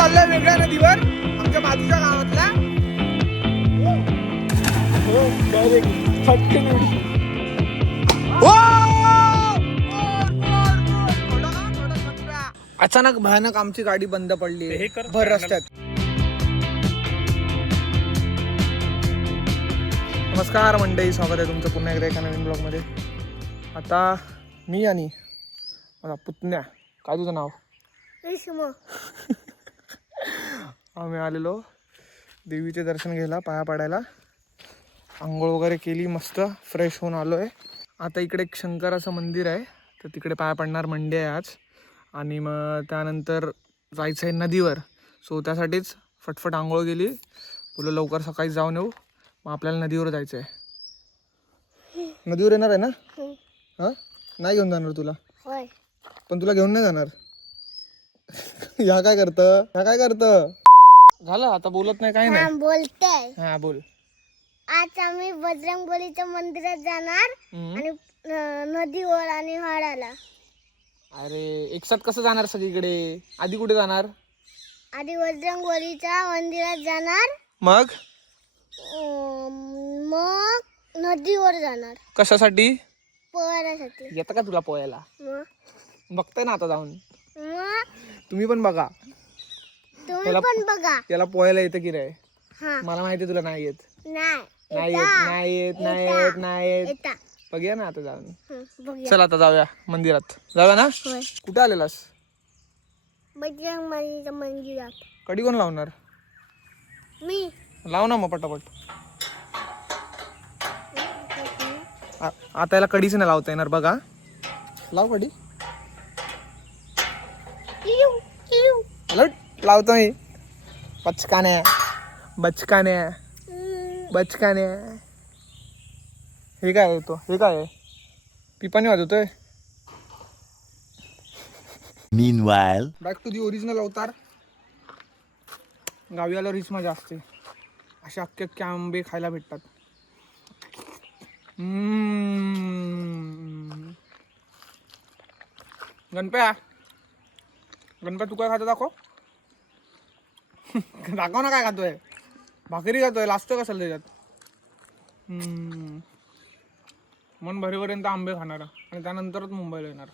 चाललोय वेगळ्या नदीवर आमच्या बाजूच्या गावातल्या. अचानक भयानक आमची गाडी बंद पडली भर रस्त्यात. नमस्कार मंडळी, स्वागत आहे तुमचं पुन्हा एकदा एका नवीन ब्लॉगमध्ये. आता मी आणि माझा पुतण्या, काय तुझं नाव? आम्ही आलेलो देवीचे दर्शन घ्यायला, पाया पडायला. आंघोळ वगैरे केली, मस्त फ्रेश होऊन आलो आहे. आता इकडे एक शंकराचं मंदिर आहे, तर तिकडे पाया पडणार मंडे आहे आज. आणि मग त्यानंतर जायचं आहे नदीवर. सो त्यासाठीच फटफट आंघोळ गेली, बोललो लवकर सकाळी जाऊन येऊ. मग आपल्याला नदीवर जायचं आहे. नदीवर येणार आहे ना? हां, नाही घेऊन जाणार तुला? पण तुला घेऊन नाही जाणार. ह्या काय करतं? झालं आता बोलत नाही, काय नाही बोलते. हा बोल. आज आम्ही बजरंगबलीच्या मंदिरात जाणार आणि नदीवर आणि हाडाला. अरे एकसाथ कसं जाणार सगळीकडे? आधी कुठे जाणार? आधी बजरंगबलीच्या मंदिरात जाणार, मग मग नदीवर जाणार. कशासाठी? पोहायसाठी. येतं का तुला पोहायला? बघताय ना आता जाऊन. मग तुम्ही पण बघा, तुम्ही पण बघा त्याला पोहायला येतं की नाही. हा. मला माहिती तुला नाही येत. नाही नाही येत. येता. बघूया ना आता जाऊन. बघूया. चल आता जाऊया मंदिरात. जाऊया ना? होय. कुठे आलेलास? बजरंगबलीच्या मंदिरात. कडी कोण लावणार? मी. लाव ना मग पटापट. आता याला कडीच नाही लावता येणार बघा. लाव कडी. लावतो मी. बचकाने. हे काय आहे? हे काय आहे? पिपाणी वाजवतोय. Meanwhile, back to the original अवतार. गावी आल्यावर हीच मजा असते. असे अख्खे आंबे खायला भेटतात. गणप्या तू काय खातो? दाखव ना काय खातोय. भाकरी खातोय, लाजतोय कशाला त्याच्यात? मन भरेपर्यंत आंबे खाणार आणि त्यानंतरच मुंबईला येणार.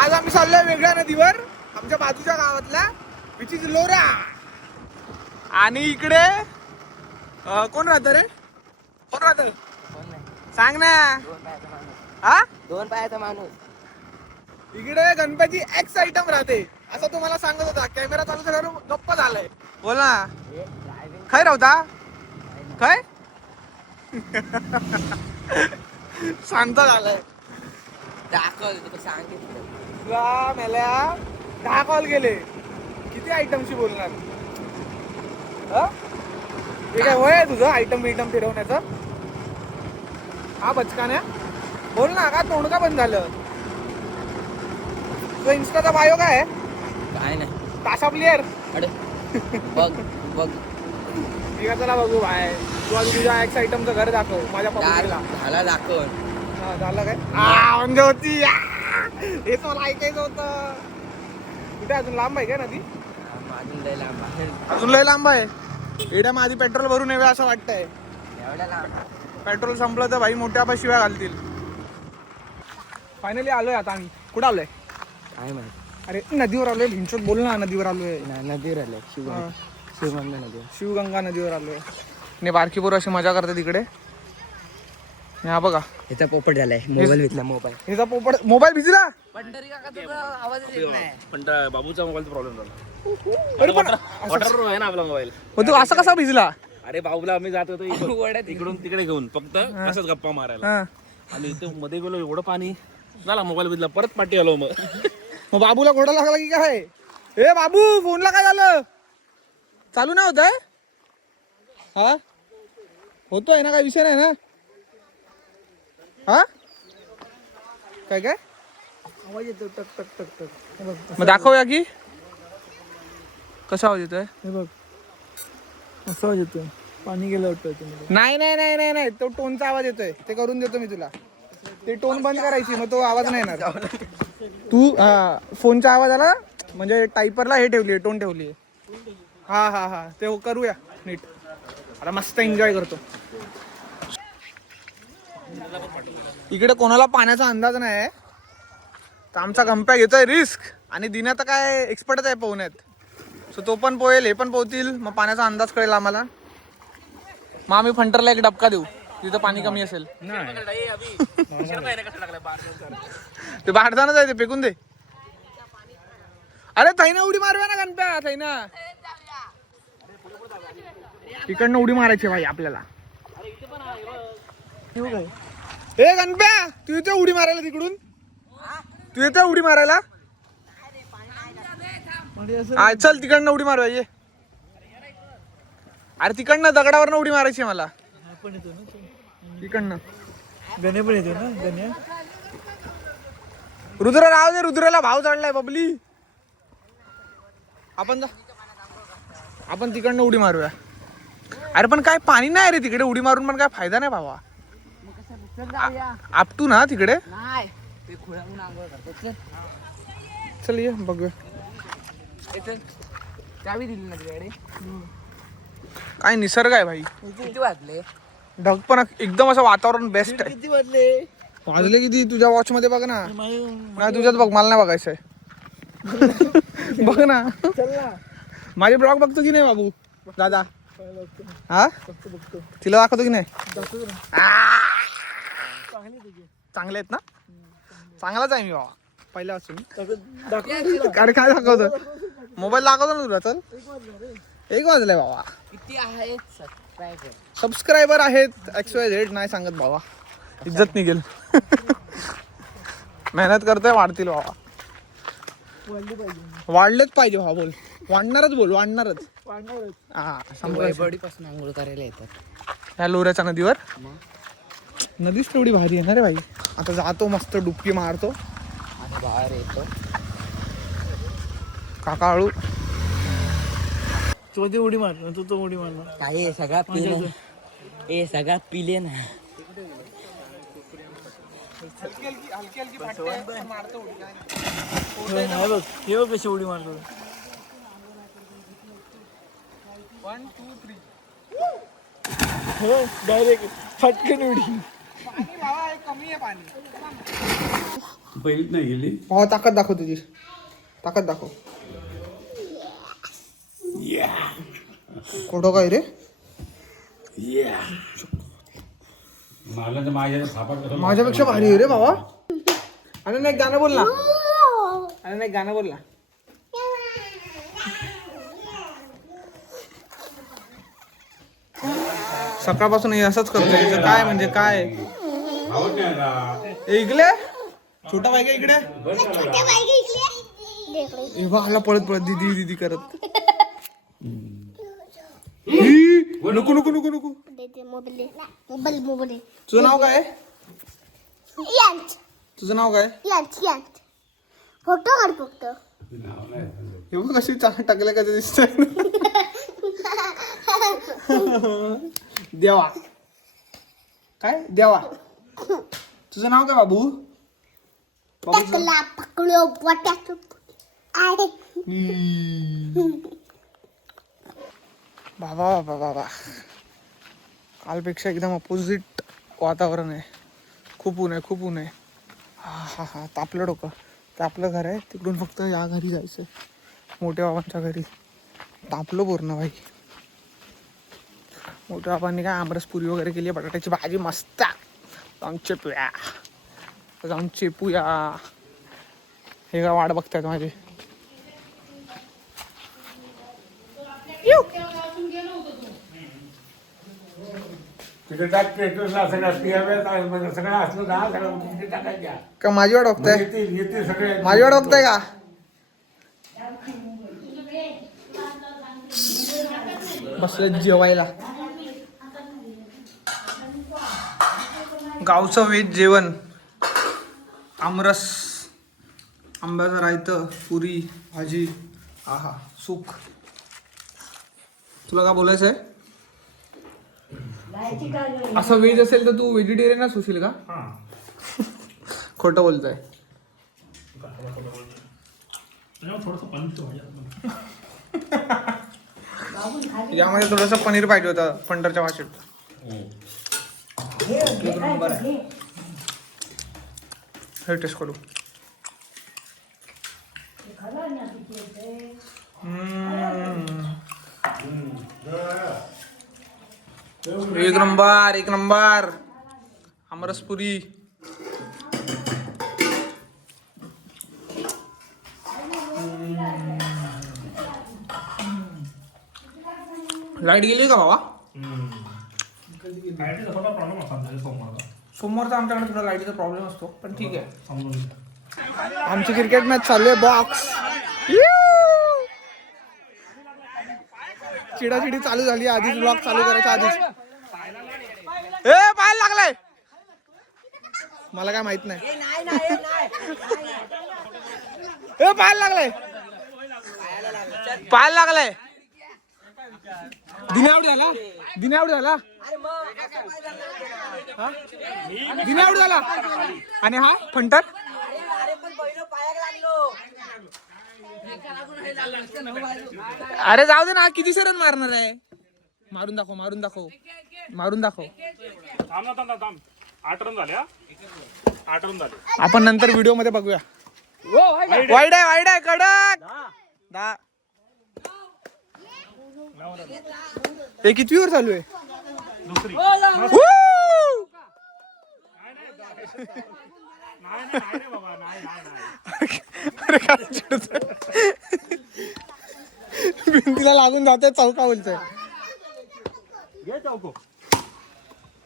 आज आम्ही चाललोय वेगळ्या नदीवर आमच्या बाजूच्या गावातल्या, विच इज लोरा. आणि इकडे कोण राहतं रे? कोण राहतं? सांग ना. हा, 2 पायाचा माणूस. इकडे गणपती एक्स आयटम राहते असं तुम्हाला सांगत होता. कॅमेरा चालू झाल्यावर गप्पा झालाय. बोल ना. काय राहता? काय शांत झालाय. दाखव सांगितलं. तुला मेल्या 10 कॉल गेले, किती आयटमशी बोलणार? हे काय वय आहे तुझं आयटम फिरवण्याचं? हा बचकान्या, बोल ना. का तोंड का बंद झालं? तुझा इन्स्टाचा बायो काय आहे? काय नाही. ताशा प्लेअर. अरे बघ ठीक आहे, चला बघू. बाय. तू आज तुझ्या एक्स आयटमचं घर दाखव माझ्या पब्लिकला. झाला दाखवून. झालं काय? म्हणजे होती. हेच मला ऐकायचं होतं. कुठे अजून लांब आहे का नदी? अजून लय लांब आहे. एवढ्या आधी पेट्रोल भरून येऊया असं वाटतंय. एवढ्या लांब? पेट्रोल संपलं तर भाई मोठ्या शिव्या घालतील. फायनली आलोय आता आम्ही. कुठं आलोय? काय माहिती. अरे नदीवर आलोय. भिंचोत बोल ना. नदीवर आलोय. नदीवर आले. शिवगंगा नदी. शिवगंगा नदीवर आलोय. ने बारकी पोरं अशी मजा करते तिकडे. हा बघा, ह्याचा पोपट झालाय. मोबाईल घेतला. ह्याचा पोपट मोबाईल भिजला. आवाज येत नाही. पण बाबूचा मोबाईलचा प्रॉब्लेम झाला. अरे पण वॉटर आहे ना आपला मोबाईल. तू असं कसा भिजला? अरे बाबूला आम्ही जात होतो इकडून तिकडे घेऊन, फक्त असंच गप्पा मारायला. हा. आणि इथे मध्ये गेलो, एवढं पाणी झाला, मोबाईल भिजला. परत पाठी आलो. मग बाबूला घोडा लागला की काय? ए बाबू, फोनला काय झालं? चालू नाही होत आहे? हा, होतोय ना, काय विषय नाही ना? हा, काय आवाज येतो? टक टक टक टक. मग दाखवूया की कसा आवाज येतोय. हे बघ, असा आवाज येतोय. पाणी गेलं वाटतं. नाही, तो टोनचा आवाज येतोय. ते करून देतो मी तुला. ते टोन बंद करायची, मग तो आवाज नाही येणार. तू फोनचा आवाज आला म्हणजे टायपरला हे ठेवली, टोन ठेवली. हा हा हा ते करूया नीट. आता मस्त एन्जॉय करतो. इकडे कोणाला पाण्याचा अंदाज नाही आहे तर आमचा गंप्या घेतोय रिस्क. आणि दिना तर काय एक्सपर्टच आहे पोहण्यात. सो तो पण पोहेल, हे पण पोहतील. मग पाण्याचा अंदाज कळेल आम्हाला. मग आम्ही फंटरला एक डबका देऊ तिथं पाणी कमी असेल. ते बाहेरजानच आहे, ते फेकून दे. अरे थैना उडी मारूया ना गणप्या, थैना इकडनं उडी मारायची भाई आपल्याला. ए गणप्या तू येतो उडी मारायला तिकडून? तू येतो उडी मारायला? चल तिकडनं उडी मारूया ये. अरे तिकडनं दगडावरनं उडी मारायची मला. तिकडनं गणे पण येतो ना गण्या. रुद्र राव दे, रुद्राला भाव चढलाय बबली. आपण तिकडनं उडी मारूया. अरे पण काय पाणी नाही रे तिकडे, उडी मारून पण काय फायदा नाही भावा. आपटू ना तिकडे. चल ये बघूया. चावी दिली ना तुझ्याकडे. काय निसर्ग आहे भाई. किती वाजले? ढग पण एकदम असं वातावरण बेस्ट आहे. किती वाजले? वाजले किती तुझ्या वॉच मध्ये बघ ना. नाही तुझ्यात बघ, मला नाही बघायचंय. बघ ना. माझे ब्लॉग बघतो की नाही बाबू दादा? हा तिला दाखवतो की नाही? चांगले आहेत ना? चांगलाच आहे मी बाबा पहिल्यापासून. अरे काय दाखवतो? मोबाईल दाखवतो ना तुला. चल 1 वाजलाय बाबा. किती आहेत सबस्क्रायबर आहेत XYZ नाही सांगत बाबा, इज्जत निघेल. मेहनत करतोय, वाढतील बाबा. वाढलंच पाहिजे भावा. बोल वाढणारच, बोल वाढणारच. हा बॉडीपासून आंघोळ करायला येतात ह्या लोऱ्याच्या नदीवर. नदीच तेवढी भारी आहे ना रे भाई. आता जातो मस्त डुबकी मारतो. आणि बाहेर येतो. काका हळू. तो उडी मारणार, तो उडी मारणार. काय सगळा पिले. ए सगळा पिले ना. हे बघ कशी उडी मारतो. 1 2 3 डायरेक्ट फटकन उडी. पाणी भावा कमी आहे पाणी. पहिलीच नाही गेली. भावा ताकद दाखव तुझी, ताकद दाखव. कुठं काय रे? माझ्यापेक्षा भारी आहे रे भावा. आणि नाही गाणं बोल ना. आणि नाही गाणं बोल ना. सकाळपासून हे असंच करतोय. काय म्हणजे काय? इकडे छोटा बाई का इकडे? हे बघ आला पळत पळत दीदी दीदी करत. नको नको नको नको. तुझं नाव काय? तुझं नाव काय? फोटो काढ फक्त. हे बघ कशी टाकलं का ते दिसत. देवा काय देवा. तुझं नाव काय बाबू? टाकला पकडलो वाट्यात. बाबा बाबा बाबा कालपेक्षा एकदम अपोजिट वातावरण आहे. खूप ऊन आहे, खूप ऊन आहे. हा हा हा तापलं डोकं. ते आपलं घर आहे, तिकडून फक्त या घरी जायचं, मोठ्या बाबांच्या घरी. तापलं पूर्ण भाई. मोठ्या बाबांनी काय आमरसपुरी वगैरे केली आहे, बटाट्याची भाजी मस्त. जाऊन चेपूया, जाऊन चेपूया. हे काय वाट बघतायत माझी. तिकडे टाकला सगळ्या पियाव्या सगळं असलं ना सगळं तिकडे टाकायच्या. का माझी वाट बघताय? येते सगळे माझी वाट बघताय का? बसले जेवायला. गावचं व्हेज जेवण. आमरस, आंब्याचं रायतं, पुरी भाजी. आहा सुख. तुला काय बोलायचं आहे? असं व्हेज असेल तर तू व्हेजिटेरियनच होशील का? खोटं बोलतोय. थोडंसं यामध्ये थोडंसं पनीर पाहिजे होतं फंटरच्या भाषेत. हे टेस्ट करू. एक नंबर एक नंबर आमरसपुरी. लाईट गेली का बाबा? सोमवारचा आमच्याकडे थोडा लाईटीचा प्रॉब्लेम असतो पण ठीक आहे. आमची क्रिकेट मॅच चालू आहे. बॉक्स चिडाचिडी चालू झाली आधीच. ब्लॉग चालू करायच्या आधीच. ए पाहायला लागलाय. मला काय माहित नाही. ए पाहायला लागलाय. पाहायला लागलाय. दिनावड झाला. दिनावड झाला. दिनावड झाला. आणि हा फंटर. अरे जाऊ दे ना. किती रन मारणार आहे? मारून दाखव मारून दाखव मारून दाखव. 8 रन झाले. 8 रन झाले. आपण नंतर व्हिडिओ मध्ये बघूया. वाईड आहे वाईड आहे कडक. 10. हे किती वर चालू आहे? भिंतीला लागून जाते. चौका बोलतोय.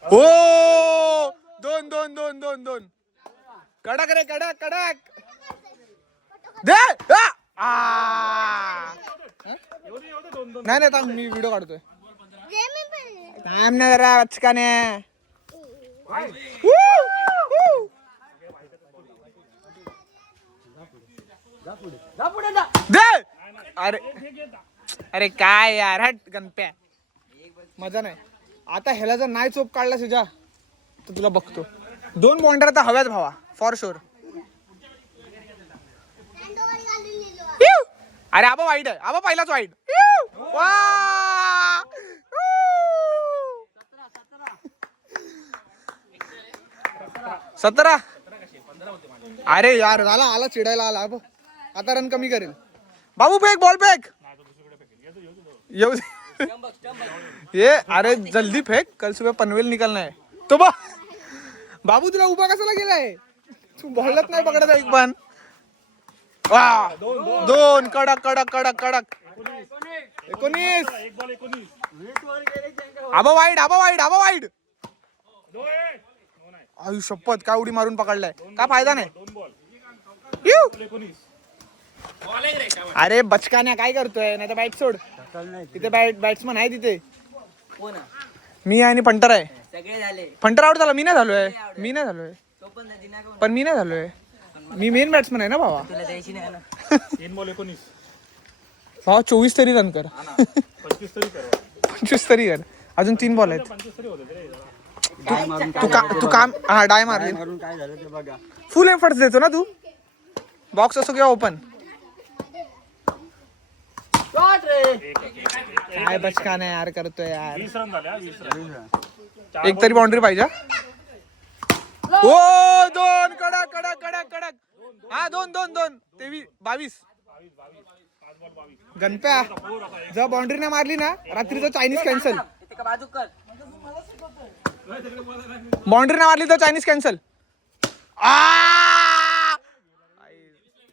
हो 2 2 2 2 2. कडक रे कडक कडक. दे. नाही नाही थांब मी व्हिडिओ काढतोय. थांब ना जरा वचकाने. दे. अरे अरे काय यार हट गणप्या. मजा नाही. आता ह्याला जर नाही चोप काढला तुझ्या तर तुला बघतो. 2 बाउंड्री आता हव्याच भावा फॉर शुअर. अरे आबा वाईट आहे. आबा पहिलाच वाईट. 17. अरे यार झाला. आला चिडायला आला. आता रन कमी करेल. बाबू फेक बॉल फेक. येऊ ये. अरे जल्दी फेक. कल सुबह पनवेल निकलना है. तो बाबू तुला उभा कशाला गेलाय? तू बॉलच नाही पकडत एक पण. 2 कडक कडक कडक कडक. 19. आबा वाईड आबा वाईड आबा वाईड. आयु शपथ काय उडी मारून पकडलाय. काय फायदा नाही. अरे बचकान्या काय करतोय? नाही तर बॅट सोड. तिथे बॅट्समन आहे तिथे. मी आणि फंटर आहे. सगळे झाले. फंटर आउट झाला. मी नाही झालोय. मी नाही झालोय. पण मी नाही झालोय. मी मेन बॅट्समन आहे ना भावा. तुला द्यायची नाही ना. 3 बॉल 19. भावा 24 तरी रन कर. 25 तरी कर. 25 तरी कर. अजून 3 बॉल आहेत. 25 तरी होते रे. तू काम हा डाय मारली. फुल एफर्ट्स देतो ना तू. बॉक्स असो किंवा ओपन. काय बचकान आहे यार करतोय यार. 20 रन झाले. 20 रन. एक तरी बाउंड्री पाहिजे. हो 2 कडक कडक कडक कडक. हा 2 2 2 23 22. गणप्या जर बाउंड्री नाही मारली ना रात्रीचं चायनीज कॅन्सल. बाजू कर. बाउंड्री नाही मारली तर चायनीज कॅन्सल.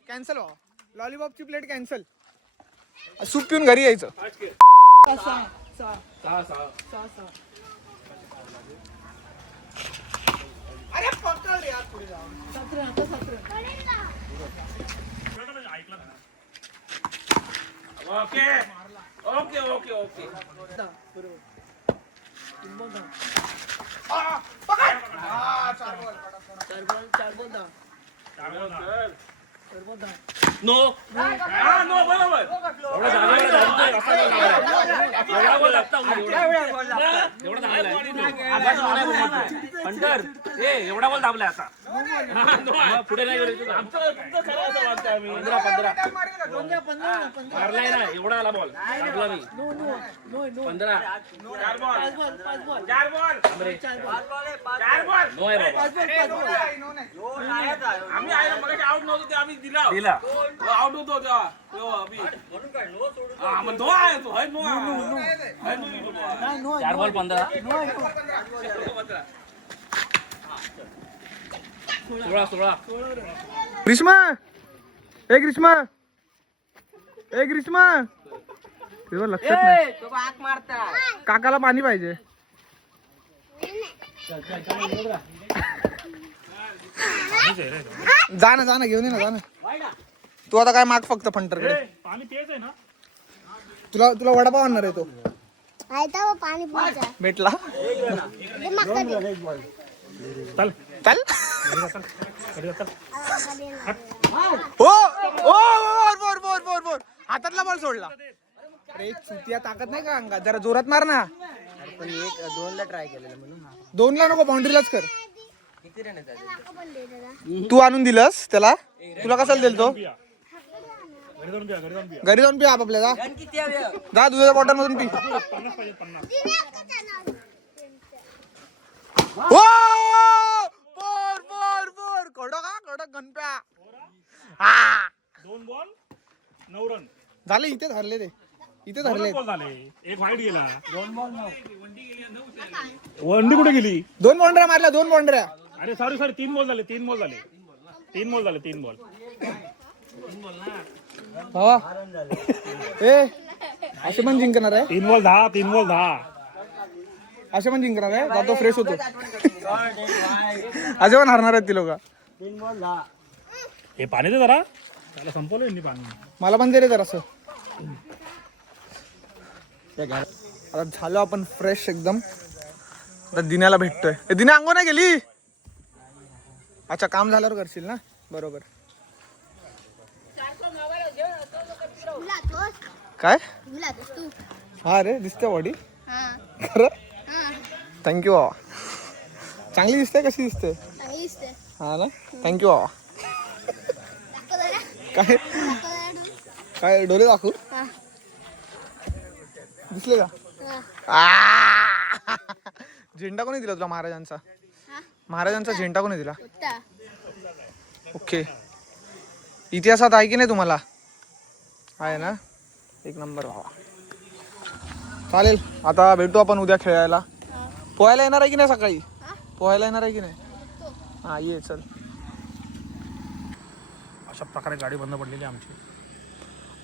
कॅन्सल व्हा. लॉलीपॉपची प्लेट कॅन्सल. सूप पिऊन घरी यायचं. अरे पकड यार पुढे जाऊन. Okay okay okay okay. No. No बरोबर. एवढा बॉल दाबलाय आता. पुढे नाही करायचं. आमचं तुमचं खरं असं मानतो आम्ही. 15 मारलाय ना एवढा आला बॉल टाकला नाही. 15 4 बॉल नो आहे बाबा. आम्ही आहे ना मगाशी आउट नव्हतो ते आम्ही दिला आउट होतो तेव्हा मग नो आहे तो. 4 बॉल 15 16 ग्रीष्मा ए ग्रीष्मा ए ग्रीष्मा तुझं लक्षात नाही. तो हाक मारता. काकाला पाणी पाहिजे. जा ना घेऊन ये ना जा ना. तू आता काय माग फक्त फंटरकडे. पाणी प्यायचंय ना. तुला वडापाव आणणार आहे तो. आयता पाणी पियचं भेटला. ते मागचं दे. चल चल आवाज हो बोर बोर बोर बोर हातातला बॉल सोडला. अरे चुतिया ताकद नाही का अंगात. जरा जोरात मार ना. पण 1-2ला ट्राय केलेलं म्हणून. 2ला नको बाउंड्रीलाच कर. किती रन येतात? पण दे दादा. तू आणून दिलंस त्याला. तुला कशाला दिल तो. घरी जाऊन पी आपल्या जा. रन किती हवे? जा दुधाच्या बॉटल मधून पी. हो बोर बोर बोर कडक गणप्या. 2 बॉल 9 रन झाले इथे धरले ते. इथे धरले. झाले. एक वाईट गेला. 2 बॉल 9 वंडी कुठे गेली. 2 बाउंड्र्या मारल्या 2 बाउंड्र्या. अरे सॉरी 3 बॉल झाले. 3 बॉल हा ए असे पण जिंकणार आहे. 3 बॉल 10 असे पण जिंकणार आहे. जातो फ्रेश होतो. असे पण हरणार आहेत ती लोक. हे पाणी दे जरा. त्याला संपवलं पाणी. मला पण दे रे जरासं. आता झालो आपण फ्रेश एकदम. आता दिन्याला भेटतोय. दिन्या अंगो नाही गेली. अच्छा काम झाल्यावर करशील ना. बरोबर. काय तू हा रे दिसते बॉडी हा खरं. हा थँक्यू बाबा. चांगली दिसते. कशी दिसते. चांगली दिसते. हा ना थँक्यू बाबा. दाखव जरा. काय दाखव जरा. काय डोळे दाखवू. हा. दिसले का. हा. झेंडा कोणी दिला तुला महाराजांचा. हा. महाराजांचा झेंडा कोणी दिला. होता. ओके. इतिहासात आहे की नाही तुम्हाला. आहे ना. एक नंबर भावा. चालेल आता भेटू आपण उद्या खेळायला. पोहायला येणार आहे की नाही सकाळी. पोहायला येणार आहे की नाही. हा ये चल. अशा प्रकारे गाडी बंद पडलेली आमची.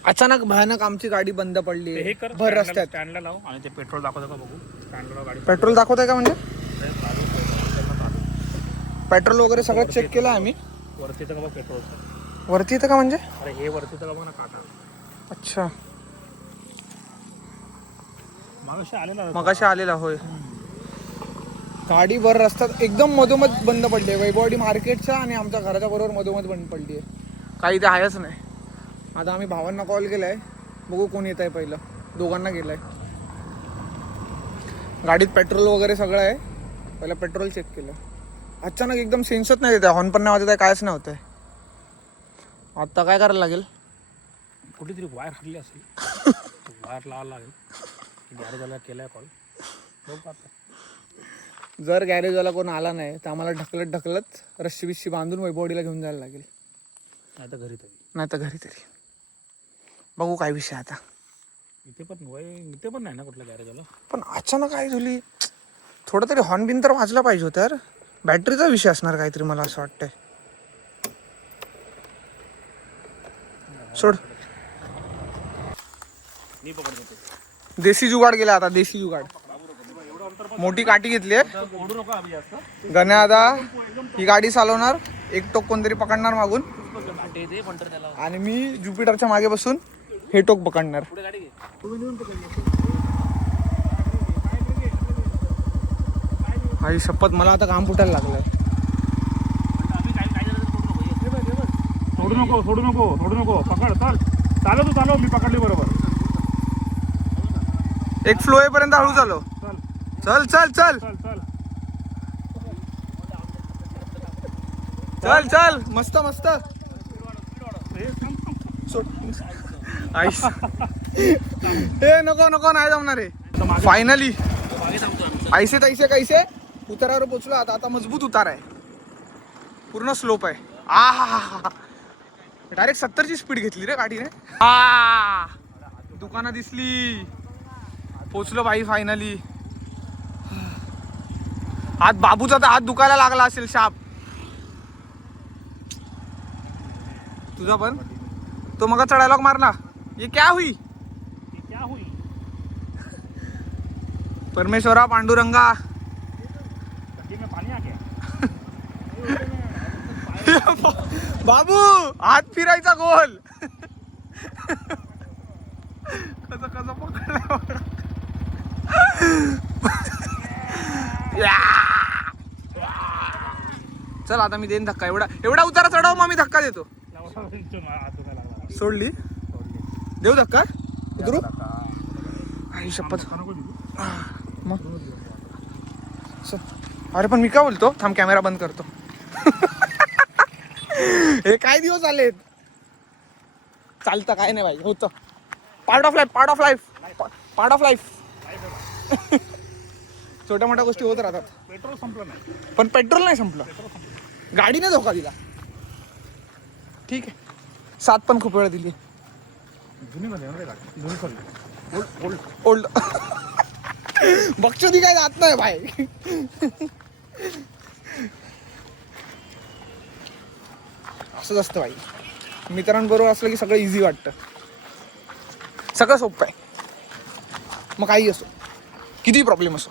अचानक भयानक आमची गाडी बंद पडली. हे कर भर रस्त्यात. स्टँडला लाव आणि ते पेट्रोल दाखवतं का बघू. स्टँडला लाव गाडी. पेट्रोल दाखवत आहे का म्हणजे. पेट्रोल वगैरे सगळं चेक केलं आम्ही. वरती तर का बघ पेट्रोल. वरती येतं का म्हणजे. अरे हे वरती तर का बघ ना काटा. अच्छा मगाशी आलेला होय. गाडी भर रस्त्यात एकदम मधोमध बंद पडली आहे. वैभववाडी मार्केटच्या आणि आमच्या घराच्या बरोबर मधोमध बंद पडली आहे. काही ते आहेच नाही. आता आम्ही भावांना कॉल केलाय. बघू कोण येत आहे. पहिलं दोघांना गेलाय. गाडीत पेट्रोल वगैरे सगळं आहे. पहिलं पेट्रोल चेक केलं. अचानक एकदम सेन्सच नाही देत आहे. हॉर्न पण नाही वाजत आहे. कायच नाही होत आहे. आता काय करायला लागेल. कुठेतरी वायर हरली असेल. वायर लावायला लागेल. गॅरेजवाला केलाय कॉल. बघू आता. जर गॅरेजवाला कोण आला नाही तर आम्हाला ढकलत रस्सी बिस्सी बांधून वैभववाडीला घेऊन जायला लागेल. नाही तर घरी तरी बघू काय विषय आता. इथे पण नाही ना कुठल्या गॅरेजवाला. पण अचानक काय झाली. थोडं तरी हॉर्न बिन तर वाजला पाहिजे होतं यार. बॅटरीचा विषय असणार काहीतरी मला असं वाटतंय. सोड. मी पकडतो. देशी जुगाड गेला आता. देशी जुगाड. मोठी काठी घेतली आहे. ओढू नका आम्ही जास्त. गण्या आता ही गाडी चालवणार. एक टोक कोणतरी पकडणार मागून आणि मी ज्युपिटरच्या मागे बसून हे टोक पकडणार. आई शपथ मला आता काम फुटायला लागलंय. सोडू नको पकड. चालव मी पकडली बरोबर. एक फ्लो येईपर्यंत हळू चालव. चल चल चल. चल चल मस्त मस्त आईस हे नको नको नाही जमणार आहे फायनली ऐसे तैसे कैसे उतारावर पोचलो आता मजबूत उतार आहे पूर्ण स्लोप आहे आ डायरेक्ट 70ची स्पीड घेतली रे गाडीने दुकानं दिसली पोचलो बाई फायनली हात बाबूचा तर हात दुखायला लागला असेल शाप तुझा पण तो मग चढायला मारला ये क्या हुई परमेश्वरा पांडुरंगा बाबू हात फिरायचा गोल कसं कसं पकडलं चल आता मी देईन धक्का एवढा उतारा चढाव मग मी धक्का देतो सोडली देऊ धक्का उतरू आई शपथ मग चल. अरे पण मी काय बोलतो थांब कॅमेरा बंद करतो हे काय दिवस आलेत चालतं काय नाही भाई होतं पार्ट ऑफ लाईफ छोट्या मोठ्या गोष्टी होत राहतात पेट्रोल संपलं नाही पण पेट्रोल नाही संपलं गाडीने धोका दिला ठीक आहे सात पण खूप वेळा दिली जुनीमध्ये ना रे गाडी जुनी सॉरी ओल्ड बक्षोदी काय जात नाही भाई असंच असतं भाई मित्रांबरोबर असलं की सगळं इझी वाटतं सगळं सोपं आहे मग काही असो किती प्रॉब्लेम असो